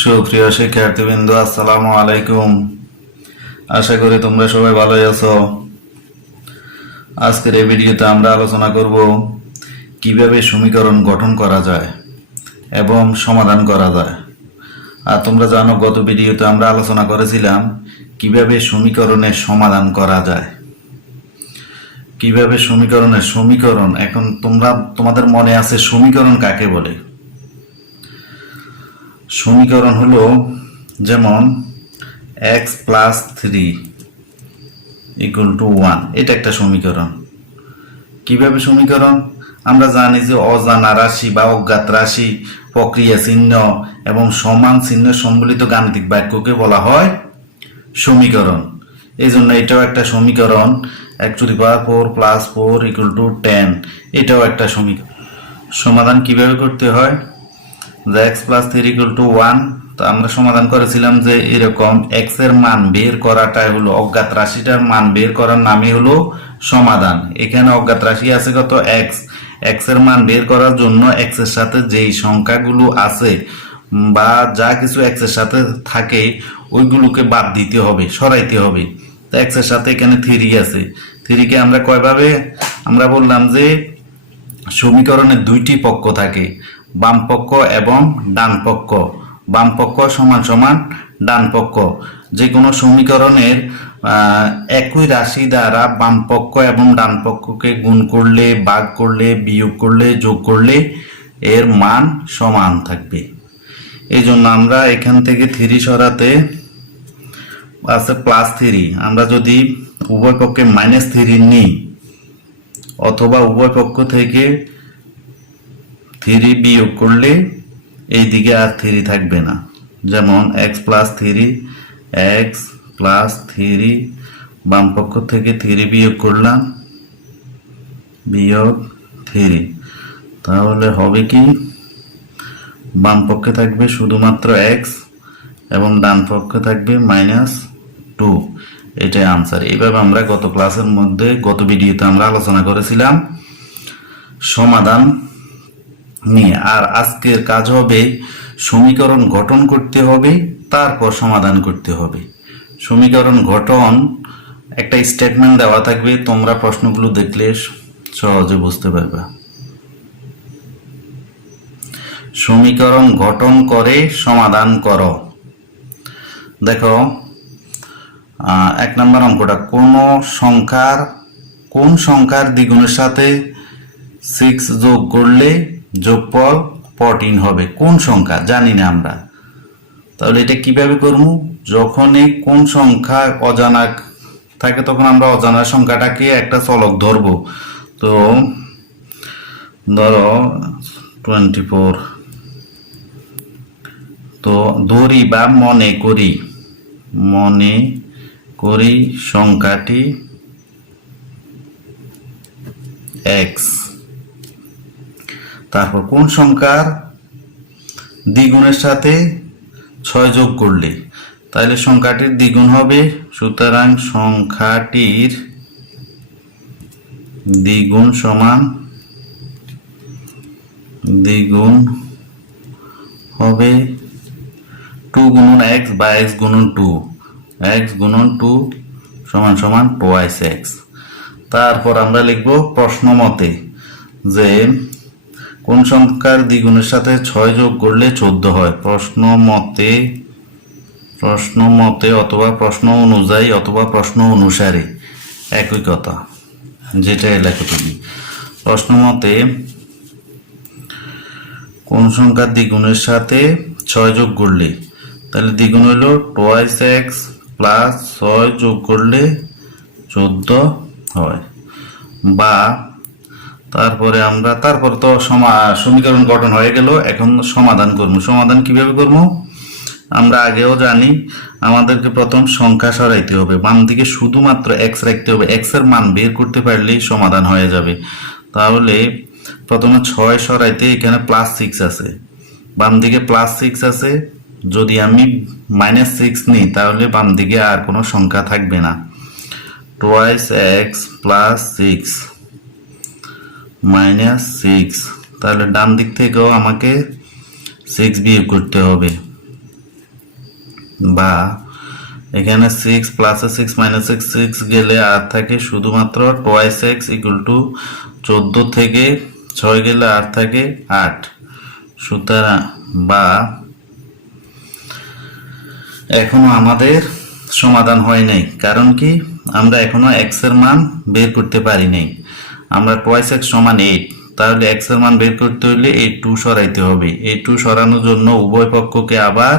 সুপ্রিয় শিক্ষার্থীবৃন্দ, আসসালামু আলাইকুম। আশা করি তোমরা সবাই ভালোই আছো। আজকের এই ভিডিওতে আমরা আলোচনা করব কিভাবে সমীকরণ গঠন করা যায় এবং সমাধান করা যায়। আর তোমরা জানো, গত ভিডিওতে আমরা আলোচনা করেছিলাম কিভাবে সমীকরণের সমাধান করা যায়। কিভাবে সমীকরণ এখন তোমাদের মনে আছে সমীকরণ কাকে বলে? সমীকরণ হলো যেমন x প্লাস 3 ইকুয়াল টু 1, এটা একটা সমীকরণ। কিভাবে সমীকরণ? আমরা জানি যে অজানা রাশি বা অজ্ঞাত রাশি, প্রক্রিয়া চিহ্ন এবং সমান চিহ্ন সম্বলিত গাণিতিক বাক্যকে বলা হয় সমীকরণ। এই জন্য এটাও একটা সমীকরণ। x to the power 4 plus 4 equal to 10, এটাও একটা সমীকরণ। সমাধান কিভাবে করতে হয়? যে x প্লাস 3 ইকুয়াল টু 1, তো আমরা সমাধান করেছিলাম যে এরকম x এর মান বের করাটাই হলো, অজ্ঞাত রাশিটার মান বের করার নামই হলো সমাধান। এখানে অজ্ঞাত রাশি আছে কত? x এর মান বের করার জন্য x এর সাথে যেই সংখ্যাগুলো আছে বা যা কিছু x এর সাথে থাকে ওইগুলোকে বাদ দিতে হবে, সরাইতে হবে। তো x এর সাথে এখানে 3 আছে, 3 কে আমরা কয়ভাবে? আমরা বললাম যে সমীকরণের দুইটি পক্ষ থাকে, বাম পক্ষ এবং ডান পক্ষ। বাম পক্ষ সমান সমান ডান পক্ষ। যে কোনো সমীকরণের একই রাশি দ্বারা বাম পক্ষ এবং ডান পক্ষকে গুণ করলে, ভাগ করলে, বিয়োগ করলে, যোগ করলে এর মান সমান থাকবে। এই জন্য আমরা এখান থেকে 3 সরাতে আছে প্লাস 3। আমরা যদি উভয় পক্ষে -3 নিই অথবা উভয় পক্ষ থেকে 3 বিয়োগ করলে এই দিকে আর 3 থাকবে না। যেমন x প্লাস 3 বাম পক্ষ থেকে 3 বিয়োগ করলাম, বিয়োগ 3, তাহলে হবে কি? বাম পক্ষে থাকবে শুধুমাত্র x এবং ডান পক্ষে থাকবে -2। এটাই আনসার। এইভাবে আমরা গত ক্লাসের মধ্যে, গত ভিডিওতে আমরা আলোচনা করেছিলাম সমাধান নিয়ে। আর আজকের কাজ হবে সমীকরণ গঠন করতে হবে, তারপর সমাধান করতে হবে। সমীকরণ গঠন একটা স্টেটমেন্ট দেওয়া থাকবে, তোমরা প্রশ্নগুলো দেখলে সহজে বুঝতে পারবে। সমীকরণ গঠন করে সমাধান করো। দেখো 1 নম্বর অঙ্কটা, কোন সংখ্যার দ্বিগুণের সাথে 6 যোগ করলে যোগফল 14 হবে? কোন সংখ্যা জানি না আমরা, তাহলে এটা কিভাবে করব? যখনই কোন সংখ্যা অজানা থাকে তখন আমরা অজানা সংখ্যাটাকে একটা চলক ধরব। তো ধরো 24, তো ধরি বা মনে করি সংখ্যাটি x। তারপর কোন সংখ্যার দ্বিগুণের সাথে 6 যোগ করলে, তাহলে সংখ্যাটির দ্বিগুণ হবে, সুতরাং সংখ্যাটির দ্বিগুণ সমান দ্বিগুণ হবে 2 গুণন x বা x গুণন 2, x গুণন 2 সমান সমান twice x। তারপর আমরা লিখব প্রশ্ন মতে যে কোন সংখ্যার দ্বিগুণের সাথে 6 যোগ করলে 14 হয়। প্রশ্ন মতে অথবা প্রশ্ন অনুযায়ী অথবা প্রশ্ন অনুসারে, একই কথা, যেটা লেখো তুমি। প্রশ্ন মতে কোন সংখ্যার দ্বিগুণের সাথে 6 যোগ করলে, তাহলে দ্বিগুণ হলো twice x প্লাস 6 যোগ করলে 14 হয়। বা তারপর তো সমীকরণ গঠন হয়ে গেল, এখন সমাধান করব। সমাধান কিভাবে করব? আমরা আগেও জানি, আমাদেরকে প্রথম সংখ্যা সরাইতে হবে, বাম দিকে শুধুমাত্র x রাখতে হবে, x এর মান বের করতে পারলেই সমাধান হয়ে যাবে। তাহলে প্রথমে 6 সরাইতে এখানে +6 আছে, বাম দিকে +6 আছে। যদি আমি -6 নিই তাহলে বাম দিকে আর কোনো সংখ্যা থাকবে না। twice x প্লাস 6 -6, তাহলে ডান দিক থেকেও আমাকে 6 বিয়োগ করতে হবে। বা এখানে 6 প্লাসে 6 মাইনাসে 6 গেলে আর থাকে শুধুমাত্র টোয়াইস এক্স ইকুয়াল টু 14 থেকে 6 গেলে আর থাকে 8। সুতরাং বা এখনো আমাদের সমাধান হয় নাই, কারণ কি আমরা এখনো এক্স এর মান বের করতে পারি নাই। আমরা টোয়াইস এক্স সমান 8, তাহলে এক্স এর মান বের করতে হলে এই 2 সরাইতে হবে। এই 2 সরানোর জন্য উভয় পক্ষকে আবার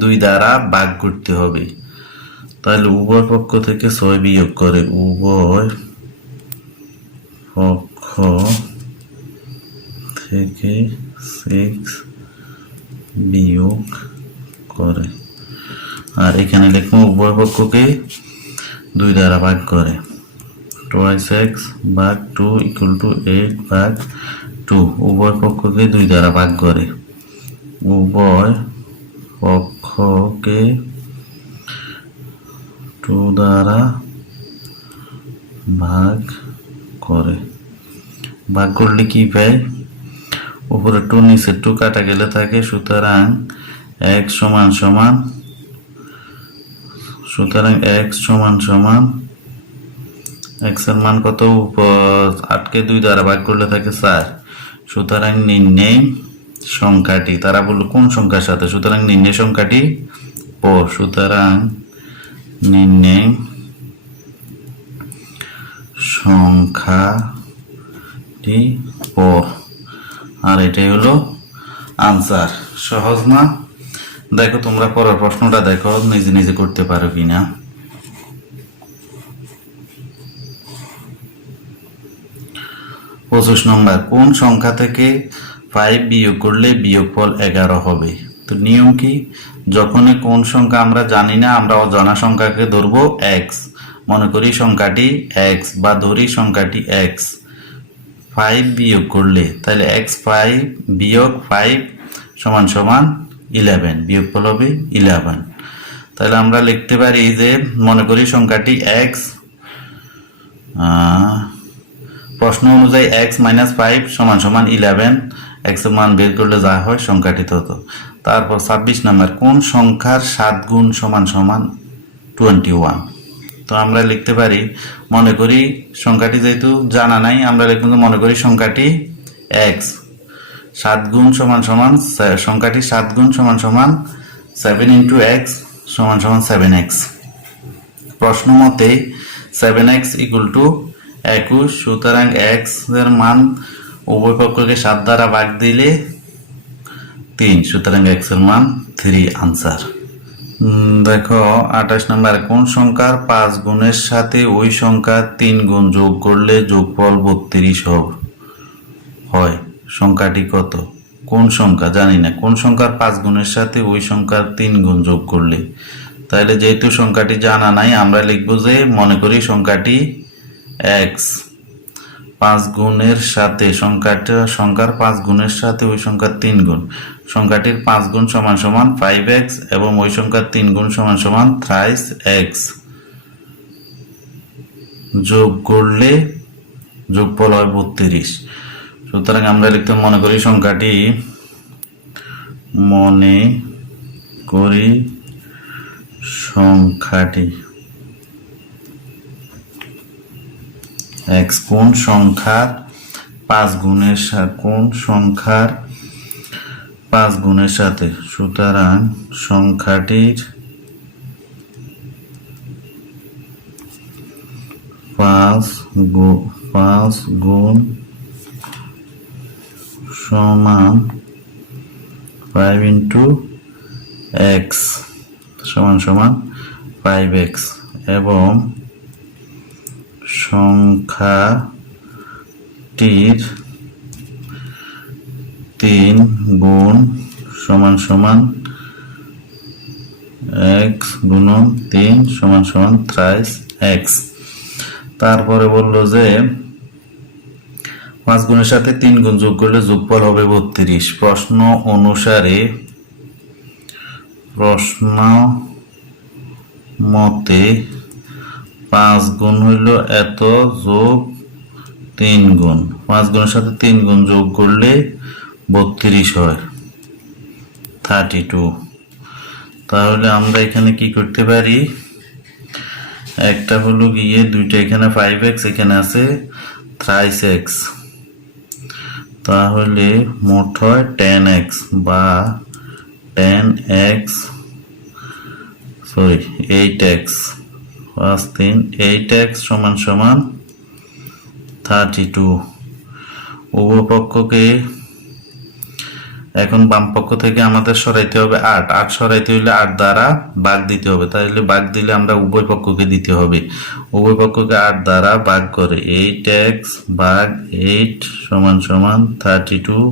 2 দ্বারা ভাগ করতে হবে। তাহলে উভয় পক্ষ থেকে 6 বিয়োগ করে, উভয় পক্ষ থেকে 6 বিয়োগ করে, আর এখানে লিখবো উভয় পক্ষকে 2 দ্বারা ভাগ করে। টোয়াইস এক্স ভাগ 2 ইকুয়াল টু 8 ভাগ 2, উভয় পক্ষকে 2 দ্বারা ভাগ করে, উভয় পক্ষকে 2 দ্বারা ভাগ করে। ভাগ করলে কি পাই? উপরে 2 নিচে 2 কাটা গেলে থাকে, সুতরাং x সমান সমান x এর মান কত? উপর 8 কে 2 দ্বারা ভাগ করলে থাকে 4। সুতরাং নির্ণয় সংখ্যাটি, তারা বললো কোন সংখ্যার সাথে, সুতরাং নির্ণয় সংখ্যাটি 4। সুতরাং নির্ণয় সংখ্যাটি 4, আর এটাই হলো আনসার। সহজ না? দেখো তোমরা পরের প্রশ্নটা দেখো নিজে নিজে করতে পারো কিনা। 25 নম্বর, কোন সংখ্যা থেকে 5 বিয়োগ করলে বিয়োগফল 11 হবে? তো নিয়ম কি? যখনই কোন সংখ্যা আমরা জানি না, আমরা অজানা সংখ্যাকে ধরবো x, মনে করি সংখ্যাটি x বা ধরি সংখ্যাটি x। 5 বিয়োগ করলে তাহলে x5 বিয়োগ 5 সমান সমান 11, বিয়োগফল হবে 11। তাহলে আমরা লিখতে পারি যে মনে করি সংখ্যাটি x, প্রশ্ন অনুযায়ী x মাইনাস 5 সমান সমান 11, x এর মান বের করলে যা হয় সংখ্যাটি তত। তারপর 26 নম্বর, কোন সংখ্যার 7 গুণ সমান সমান 21? তো আমরা লিখতে পারি, মনে করি সংখ্যাটি যেহেতু জানা নাই, আমরা লিখব মনে করি সংখ্যাটি x, 7 গুণ সমান সমান সংখ্যাটি 7 গুণ সমান সমান 7 ইন্টু x সমান সমান 7x। প্রশ্ন মতে 7x ইকুয়াল টু 21, সুতরাং x এর মান উভয় পক্ষকে 7 দ্বারা ভাগ দিলে 3, সুতরাং x এর মান 3, আনসার। দেখো 28 নম্বর, কোন সংখ্যার 5 গুণের সাথে ওই সংখ্যার 3 গুণ যোগ করলে যোগফল 32 হয়? সংখ্যাটি কত? কোন সংখ্যা জানি না, কোন সংখ্যার 5 গুণের সাথে ওই সংখ্যার 3 গুণ যোগ করলে? তাহলে যেহেতু সংখ্যাটি জানা নাই, আমরা লিখবো যে মনে করি সংখ্যাটি x, 5 গুণের সাথে সংখ্যার 5 গুণের সাথে ওই সংখ্যার 3 গুণ, সংখ্যাটির 5 গুণ সমান সমান 5x এবং ওই সংখ্যার 3 গুণ সমান সমান 3x যোগ করলে যোগফল হয় 32। সুতরাং আমরা লিখতে মনে করি সংখ্যাটি x কোন সংখ্যার 5 গুণের সাথে, সুতরাং সংখ্যাটির 5 গুণ সমান 5 ইন্টু x সমান সমান 5x এবং সংখ্যাটির 3 গুণ সমান সমান x গুণন 3 সমান সমান 3x। তারপরে বললো যে 5 গুণের সাথে 3 গুণ যোগ করলে যোগফল হবে 32। প্রশ্ন মতে 5 গুণ হইল এত যোগ 3 গুণ, 5 গুণের সাথে 3 গুণ যোগ করলে 32 হয়, 32। তাহলে আমরা এখানে কি করতে পারি, একটা হলো গিয়ে দুইটা, এখানে 5x এখানে আছে thrice x, তাহলে মোট হয় 10x বা 10x, সরি 8x, 8x সমান সমান 32। উভয় পক্ষকে এখন বাম পক্ষ থেকে আমাদের সরাইতে হবে 8, 8 সরাইতে হইলে 8 দ্বারা ভাগ দিতে হবে, তাহলে ভাগ দিলে আমরা উভয় পক্ষকে দিতে হবে, উভয় পক্ষকে 8 দ্বারা ভাগ করে 8x ভাগ 8 সমান সমান 32।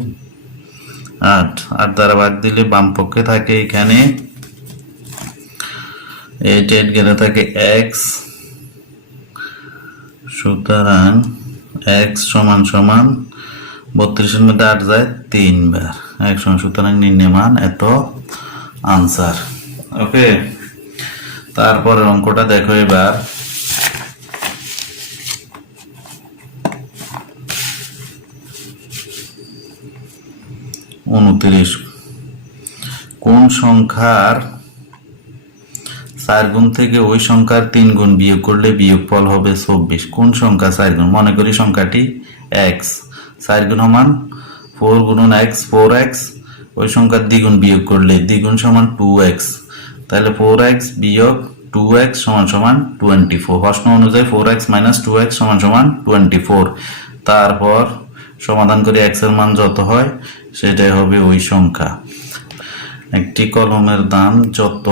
8 8 দ্বারা ভাগ দিলে বাম পক্ষে থাকে এখানে 8 8 গেলে থাকে x, সুতরাং x সমান সমান 32-এর মধ্যে 8 যায় 3 বার, x সমান, সুতরাং নির্ণয় মান এত, আনসার। ওকে, তারপরে অঙ্কটা দেখো এবার। কোন সংখ্যার 4 গুণ থেকে ওই সংখ্যার 3 গুণ বিয়োগ করলে বিয়োগফল হবে 24? কোন সংখ্যা 4 গুণ? মনে করি সংখ্যাটি x, 4 গুণ সমান 4 গুণন x 4x, ওই সংখ্যার দ্বিগুণ বিয়োগ করলে দ্বিগুণ সমান 2x, তাহলে 4x বিয়োগ 2x সমান সমান 24। প্রশ্ন অনুযায়ী 4x মাইনাস 2x সমান সমান 24। তারপর সমাধান করে x এর মান যত হয় সেটাই হবে ওই সংখ্যা। একটি কলমের দাম যত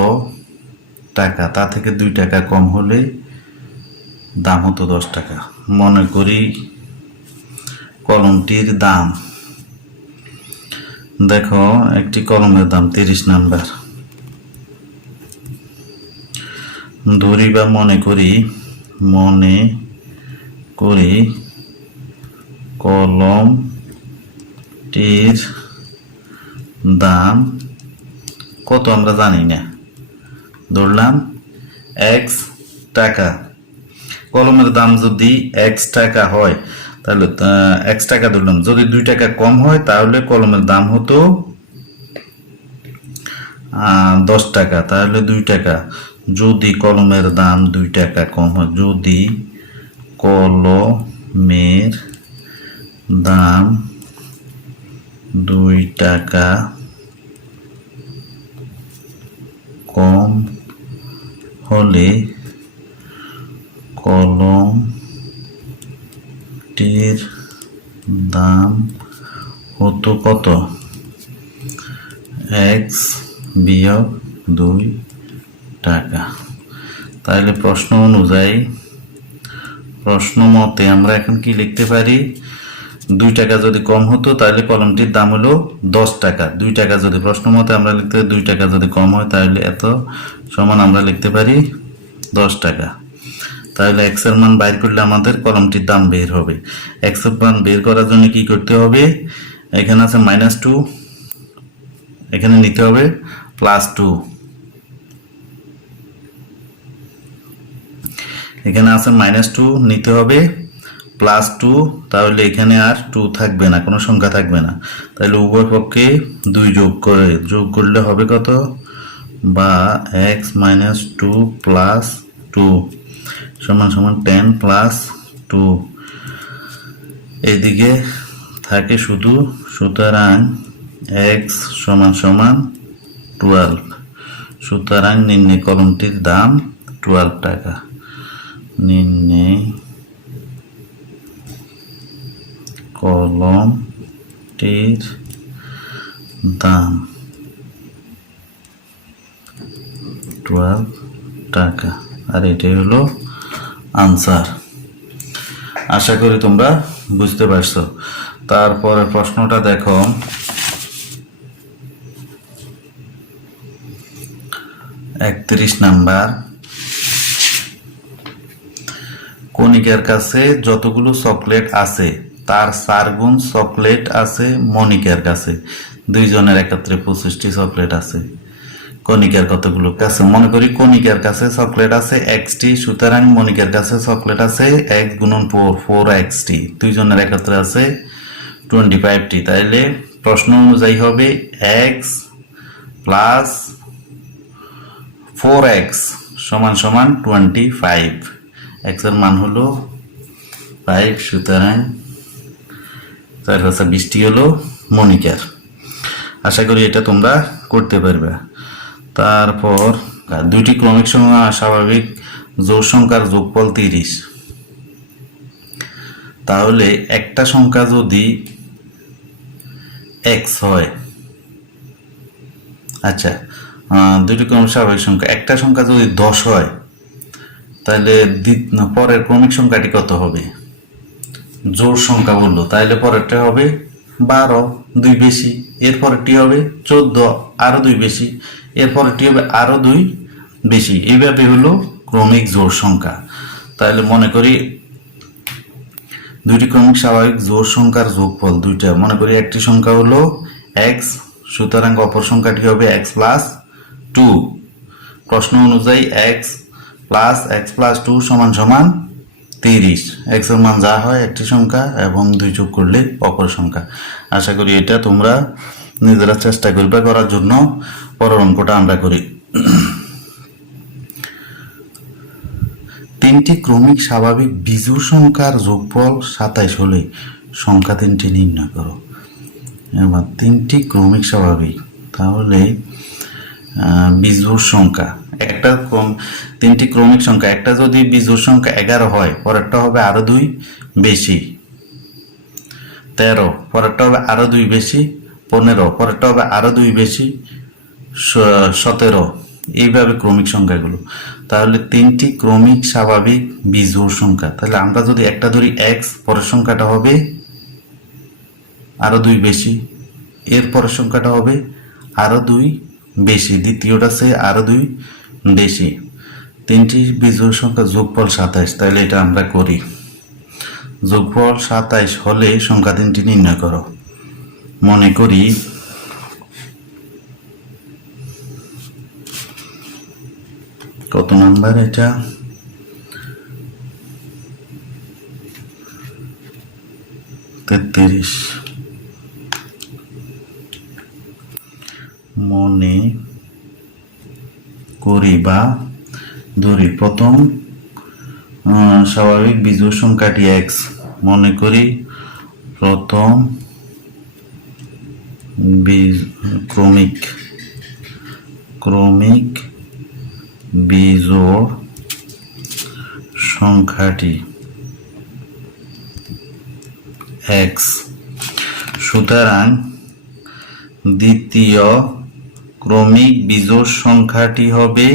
টাকা তা থেকে 2 টাকা কম হলে দাম হতো 10 টাকা। মনে করি কলমটির দাম, দেখো একটি কলমের দাম 30 নাম্বার, ধরি বা মনে করি কলমটির দাম কত আমরা জানি না, ধরলাম x টাকা। কলমের দাম যদি x টাকা হয় তাহলে x টাকা ধরলাম, যদি 2 টাকা কম হয় তাহলে কলমের দাম হতো 10 টাকা, তাহলে 2 টাকা। যদি কলমের দাম 2 টাকা কম হয়, যদি কলমের দাম 2 টাকা কম হলে কলমটির দাম হতো কত? x বিয়োগ 2 টাকা। তাহলে প্রশ্ন অনুযায়ী, প্রশ্ন মতে আমরা এখন কি লিখতে পারি, 2 টাকা যদি কম হতো তাহলে কলমটির দাম হলো 10 টাকা। 2 টাকা যদি, প্রশ্ন মতে আমরা লিখতে 2 টাকা যদি কম হয় তাহলে এত সমান আমরা লিখতে পারি 10 টাকা। তাহলে x এর মান বাইর করলে আমাদের কলমটির দাম বের হবে। x এর মান বের করার জন্য কি করতে হবে, এখানে আছে -2, এখানে নিতে হবে +2, এখানে আছে -2 নিতে হবে +2, তাহলে এখানে আর 2 থাকবে না, কোনো সংখ্যা থাকবে না, তাহলে উভয় পক্ষে 2 যোগ করলে হবে কত, বা x - 2 + 2 সমান সমান 10 + 2, এদিকে থাকে শুধু, সুতরাং x সমান সমান 12, সুতরাং নির্ণয় কলমটির দাম 12 টাকা। নির্ণয় কলমটির দাম 12 টাকা, আর এটাই হলো আনসার। আশা করি তোমরা বুঝতে পারছো। তারপরে প্রশ্নটা দেখো, 31 নাম্বার, কণিকার কাছে যতগুলো চকলেট আছে তার 4 গুণ চকলেট আছে মনিকার কাছে। দুইজনের একত্রে 25টি চকলেট আছে। কণিকার কতগুলো কাছে? মনে করি কণিকার কাছে চকলেট আছে x টি, সুতরাং মনিকার কাছে চকলেট আছে x গুণন 4, 4x টি। দুইজনের একত্রে আছে 25টি। তাইলে প্রশ্ন অনুযায়ী হবে x প্লাস 4x সমান সমান 25, x এর মান হলো 5, সুতরাং 4/20 হলো মনিকার। আশা করি এটা তোমরা করতে পারবে। তারপর দুইটি ক্রমিক স্বাভাবিক জোড় সংখ্যার যোগফল 30, তাহলে একটা সংখ্যা যদি x হয়, আচ্ছা দুইটি ক্রমিক স্বাভাবিক সংখ্যা, একটা সংখ্যা যদি 10 হয়, তাহলে পরের ক্রমিক সংখ্যাটি কত হবে? জোড় সংখ্যা বললো, তাহলে পরেরটা হবে 12, 2 বেশি, এরপরেরটি হবে 14, আরো 2 বেশি, এরপরেরটি হবে আরো 2 বেশি। এইভাবে হলো ক্রমিক জোড় সংখ্যা। তাহলে মনে করি দুইটি ক্রমিক স্বাভাবিক জোড় সংখ্যার যোগফল দুইটা, মনে করি একটি সংখ্যা হলো x, সুতরাং অপর সংখ্যাটি হবে x প্লাস 2। প্রশ্ন অনুযায়ী x প্লাস 2 সমান সমান 30। x এর মান যা হয় একটি সংখ্যা এবং 2 যোগ করলে অপর সংখ্যা। আশা করি এটা তোমরা নিজেরা চেষ্টা করবে করার জন্য। পরের অঙ্কটা আমরা করি। তিনটি ক্রমিক স্বাভাবিক বিজোড় সংখ্যার যোগফল 27 হলে সংখ্যা তিনটি নির্ণয় করো। এবার তিনটি ক্রমিক স্বাভাবিক, তাহলে বিজোড় সংখ্যা একটা তিনটি ক্রমিক সংখ্যা, একটা যদি বিজোড় সংখ্যা 11 হয়, পরেরটা হবে আরো 2 বেশি, 13, পরেরটা হবে আরো 2 বেশি, 15, পরেরটা হবে আরো 2 বেশি, 17, এইভাবে ক্রমিক সংখ্যাগুলো। তাহলে তিনটি ক্রমিক স্বাভাবিক বিজোড় সংখ্যা, তাহলে আমরা যদি একটা ধরি x, পরের সংখ্যাটা হবে আরো 2 বেশি, এর পরের সংখ্যাটা হবে আরো 2 বেশি, দ্বিতীয়টা সে আরো 2 বেশি। তিনটি বিজোড় সংখ্যা যোগফল 27, তাহলে এটা আমরা করি। যোগফল 27 হলে সংখ্যা তিনটি নির্ণয় করো। মনে করি কত নাম্বার এটা? 33। মনে করি বা ধরি প্রথম স্বাভাবিক বিজোড় সংখ্যাটি x, মনে করি প্রথম ক্রমিক বিজোড় সংখ্যাটি x, সুতরাং দ্বিতীয় ক্রমিক বিজোড় সংখ্যাটি হবে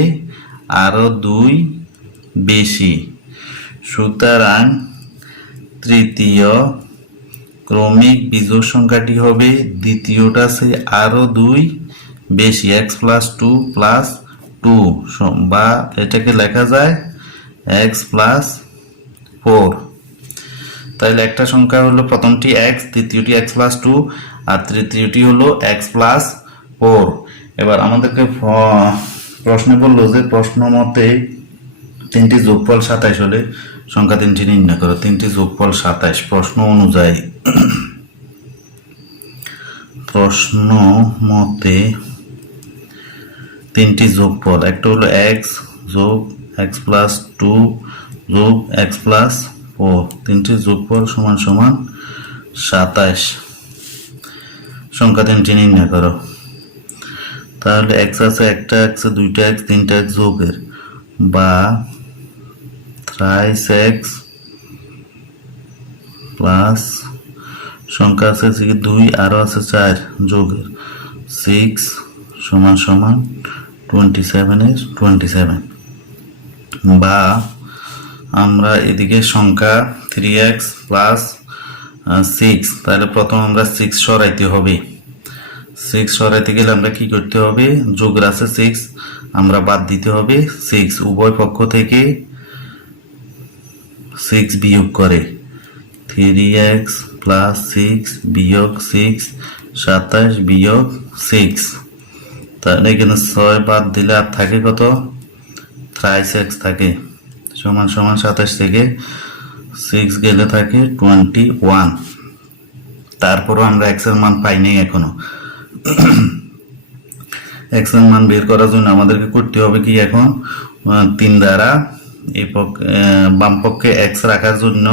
আরো 2 বেশি, সুতরাং তৃতীয় ক্রমিক বিজোড় সংখ্যাটি হবে দ্বিতীয়টা সে আরো 2 বেশি, x প্লাস 2 প্লাস 2, বা এটাকে লেখা যায় x প্লাস 4। তাহলে একটা সংখ্যা হলো প্রথমটি x, দ্বিতীয়টি x প্লাস 2, আর তৃতীয়টি হলো x প্লাস 4। এবার আমাদেরকে প্রশ্নে বললো যে প্রশ্ন মতে তিনটি যোগফল 27 হলে সংখ্যা তিনটি নির্ণয় করো। তিনটি যোগফল 27 প্রশ্ন অনুযায়ী, প্রশ্ন মতে তিনটি যোগফল, একটা হলো x যোগ x প্লাস 2 যোগ x প্লাস 4, তিনটি যোগফল সমান সমান 27। সংখ্যা তিনটি নির্ণয় করো। তাহলে x আছে, একটা x, দুইটা x, তিনটা x যোগের, বা thrice x প্লাস সংখ্যা আছে 2, আরো আছে 4 যোগের 6 সমান সমান 27 এর 27। বা আমরা এদিকে সংখ্যা 3x প্লাস 6, তাহলে প্রথম আমরা 6 সরাইতে হবে। 6 সরাইতে গেলে আমরা কি করতে হবে? যোগের আছে 6, আমরা বাদ দিতে হবে 6, উভয় পক্ষ থেকে 6 বিয়োগ করে 3x প্লাস 6 বিয়োগ 6, 27 বিয়োগ 6, তাহলে এখানে 6 বাদ দিলে আর থাকে কত? thrice x থাকে, সমান সমান 27 থেকে 6 গেলে থাকে 21। তারপরও আমরা x এর মান পাইনি এখনো। এক্স এর মান বের করার জন্য আমাদেরকে করতে হবে কি এখন 3 দ্বারা এই বাম পক্ষে এক্স রাখার জন্য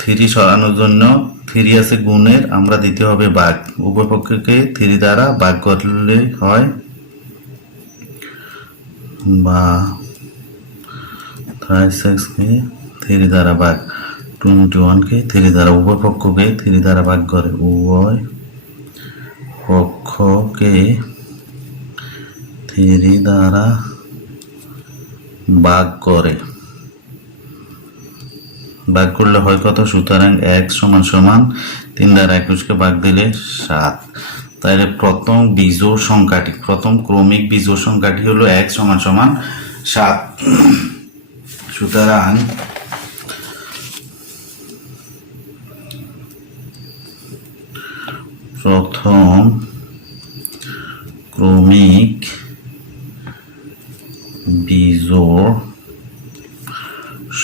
3 সরানোর জন্য 3 আছে গুণের আমরা দিতে হবে ভাগ, উভয় পক্ষকে 3 দ্বারা ভাগ করলে হয় বা 36 কে 3 দ্বারা ভাগ 21 কে 3 দ্বারা উভয় পক্ষকে 3 দ্বারা ভাগ করে, উভয় পক্ষকে 3 দ্বারা ভাগ করে, ভাগ করলে হয় কত? সুতরাং x সমান সমান 3 দ্বারা 21 কে ভাগ দিলে 7। তাহলে প্রথম বিজোড় সংখ্যাটি, প্রথম ক্রমিক বিজোড় সংখ্যাটি হলো x সমান সমান 7। সুতরাং প্রথম ক্রমিক বিজোড়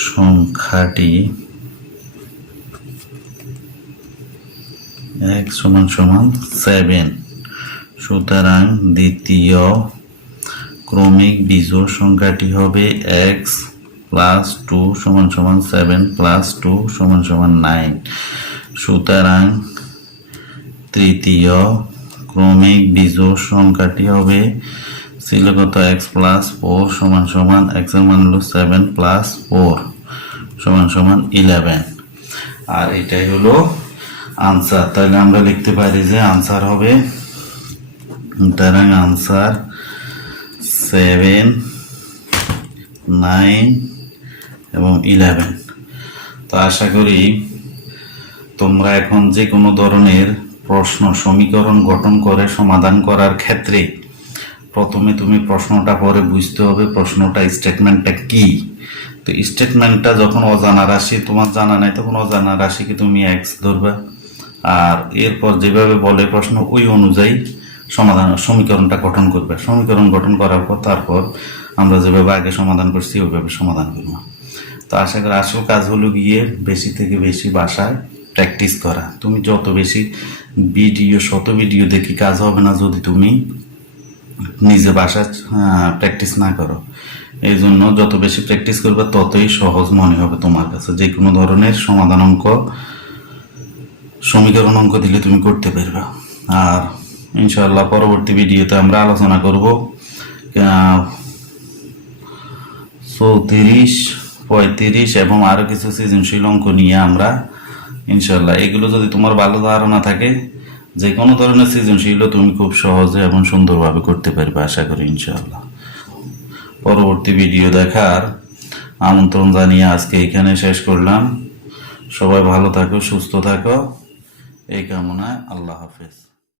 সংখ্যাটি x সমান সমান 7। সুতরাং দ্বিতীয় ক্রমিক বিজোড় সংখ্যাটি হবে x প্লাস 2 সমান সমান 7 প্লাস 2 সমান সমান 9। সুতরাং তৃতীয় ক্রমিক বিজোড় সংখ্যাটি হবে ছিল কত? x প্লাস 4 সমান সমান x এর মান হলো 7 প্লাস 4 সমান সমান 11। আর এটাই হলো আনসার। তাহলে আমরা লিখতে পারি যে আনসার হবে, সুতরাং আনসার 7, 9 এবং 11। তো আশা করি তোমরা এখন যে কোনো ধরনের প্রশ্ন সমীকরণ গঠন করে সমাধান করার ক্ষেত্রে প্রথমে তুমি প্রশ্নটা পরে বুঝতে হবে প্রশ্নটা স্টেটমেন্টটা কি। তো স্টেটমেন্টটা যখন অজানা রাশি তোমার জানা নাই তখন অজানা রাশিকে তুমি এক্স ধরবা, আর এরপর যেভাবে বলে প্রশ্ন ওই অনুযায়ী সমীকরণটা গঠন করবে। সমীকরণ গঠন করার পর তারপর আমরা যেভাবে আগে সমাধান করছি ওইভাবে সমাধান করবো। তো আশা করি আসল কাজ হলো গিয়ে বেশি থেকে বেশি বাসায় প্র্যাকটিস করা। তুমি যত বেশি শত ভিডিও দেখি কাজ হবে না যদি তুমি নিজে বাসায় প্র্যাকটিস না করো। এই জন্য যত বেশি প্র্যাকটিস করবে ততই সহজ মনে হবে তোমার কাছে। যে কোনো ধরনের সমাধান অঙ্ক, সমীকরণ অঙ্ক দিলে তুমি করতে পারবে। আর ইনশাআল্লাহ পরবর্তী ভিডিওতে আমরা আলোচনা করব 34, 35 এবং আরো কিছু সৃজনশীল অঙ্ক নিয়ে আমরা ইনশাআল্লাহ। এগুলো যদি তোমার ভালো ধারণা থাকে যে কোনো ধরনের সৃজনশীল তুমি খুব সহজে এবং সুন্দরভাবে করতে পারবে আশা করি ইনশাআল্লাহ। পরবর্তী ভিডিও দেখার আমন্ত্রণ জানিয়ে আজকে এখানে শেষ করলাম। সবাই ভালো থাকো, সুস্থ থাকো, এই কামনায় আল্লাহ হাফেজ।